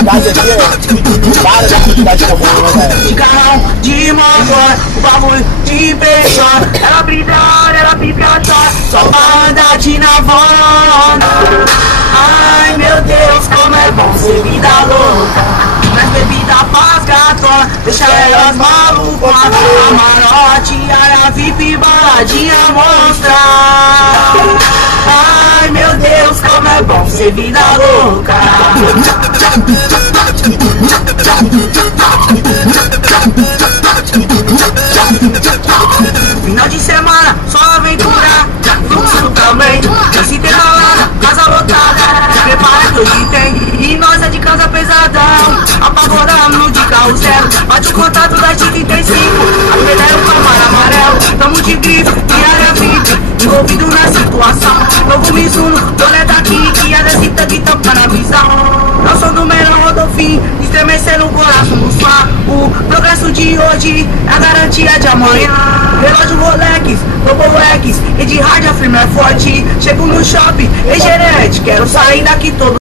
realidade aqui é várias atividades comuns, né, velho? De carrão, de motor, o bagulho de pessoa. Ela brilhar, ela pica só pra andar de navona. Ai meu Deus, como é bom ser vida louca. Mas bebida faz gatona, deixa elas malucas. Camarote, área VIP, baladinha monstra. Ai meu Deus, como é bom ser vida louca. Final de semana, só aventura, fluxo também. Se tem balada, casa lotada, prepara que hoje tem. E nós é de casa pesadão, apavoramos de carro zero. Bate o contato da T35, acelera o camaro amarelo. Tamo de grife, e área VIP, envolvido na situação. Novo Mizuno, dona daqui, que a descita que tampa na visão. Nós somos do melhor Rodolfim, estremecendo o coração do suar. O progresso de hoje é a garantia de amanhã. Relógio Rolex, Robolex, e de rádio a firme é forte. Chego no shopping, ei gerente, quero sair daqui todo